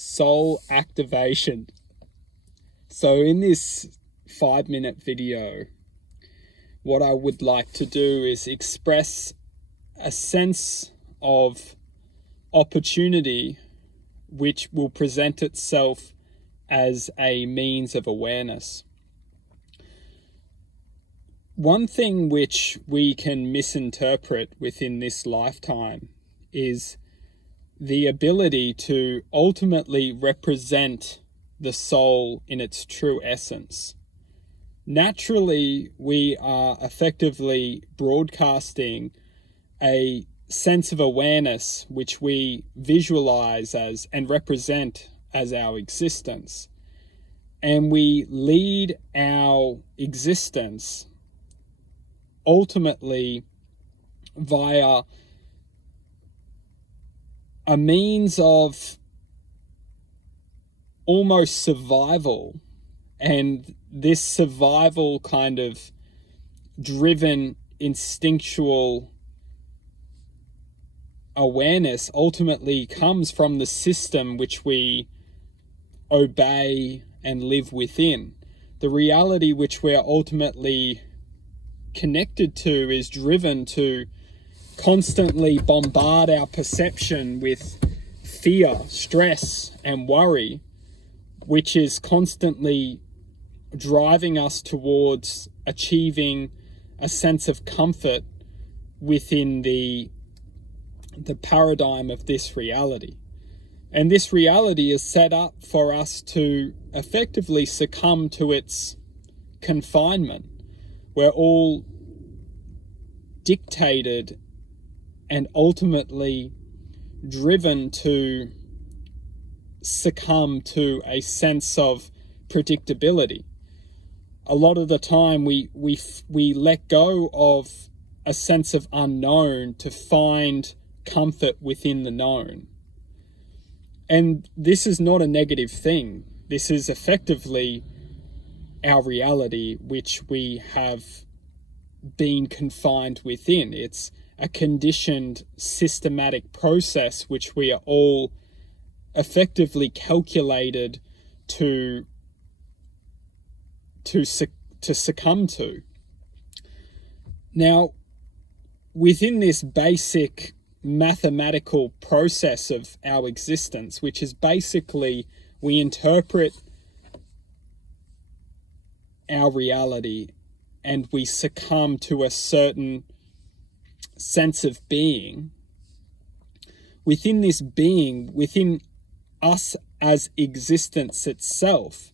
Soul activation. So in this 5-minute video, what I would like to do is express a sense of opportunity which will present itself as a means of awareness. One thing which we can misinterpret within this lifetime is the ability to ultimately represent the soul in its true essence. Naturally, we are effectively broadcasting a sense of awareness which we visualize as and represent as our existence. And we lead our existence ultimately via a means of almost survival, and this survival kind of driven instinctual awareness ultimately comes from the system which we obey and live within. The reality which we're ultimately connected to is driven to constantly bombard our perception with fear, stress, and worry, which is constantly driving us towards achieving a sense of comfort within the paradigm of this reality. And this reality is set up for us to effectively succumb to its confinement. We're all dictated and ultimately driven to succumb to a sense of predictability. A lot of the time we let go of a sense of unknown to find comfort within the known. And this is not a negative thing. This is effectively our reality which we have been confined within. It's a conditioned systematic process which we are all effectively calculated to succumb to. Now, within this basic mathematical process of our existence, which is basically we interpret our reality and we succumb to a certain sense of being. Within this being, within us as existence itself,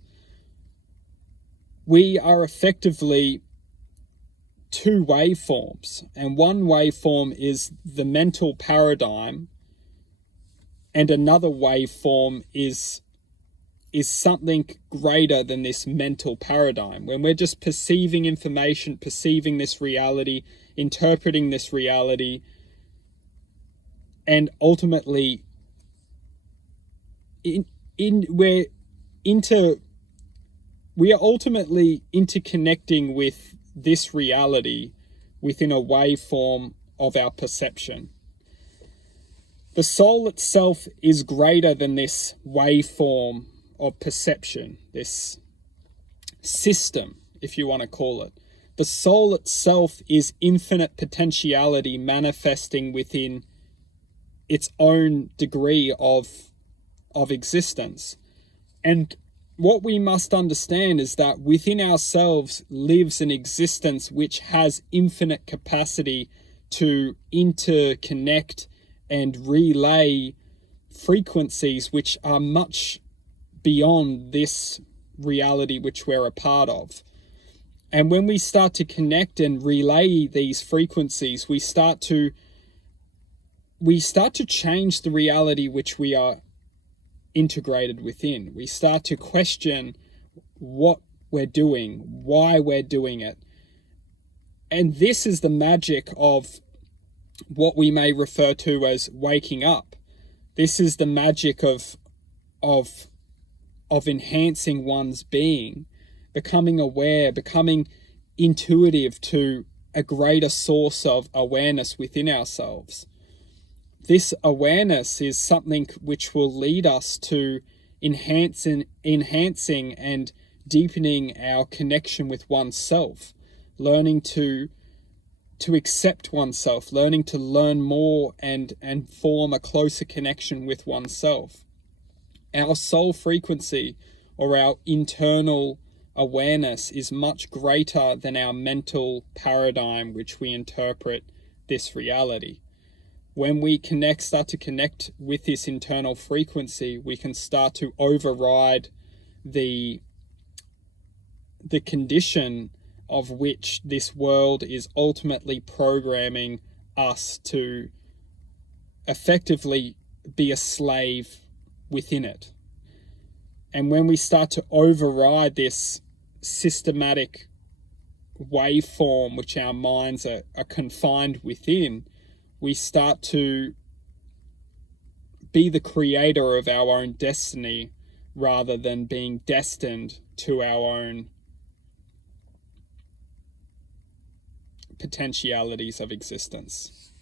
we are effectively two waveforms, and one waveform is the mental paradigm, and another waveform is something greater than this mental paradigm. When we're just perceiving information, perceiving this reality, interpreting this reality, and ultimately we are ultimately interconnecting with this reality within a waveform of our perception. The soul itself is greater than this waveform of perception, this system, if you want to call it. The soul itself is infinite potentiality manifesting within its own degree of existence. And what we must understand is that within ourselves lives an existence which has infinite capacity to interconnect and relay frequencies which are much beyond this reality which we're a part of. And when we start to connect and relay these frequencies, we start to change the reality which we are integrated within. We start to question what we're doing, why we're doing it. And this is the magic of what we may refer to as waking up. This is the magic of enhancing one's being, becoming aware, becoming intuitive to a greater source of awareness within ourselves. This awareness is something which will lead us to enhancing and deepening our connection with oneself, learning to accept oneself, learning to learn more and form a closer connection with oneself. Our soul frequency, or our internal awareness, is much greater than our mental paradigm which we interpret this reality. When we start to connect with this internal frequency, we can start to override the condition of which this world is ultimately programming us to effectively be a slave within it. And when we start to override this systematic waveform which our minds are confined within, we start to be the creator of our own destiny rather than being destined to our own potentialities of existence.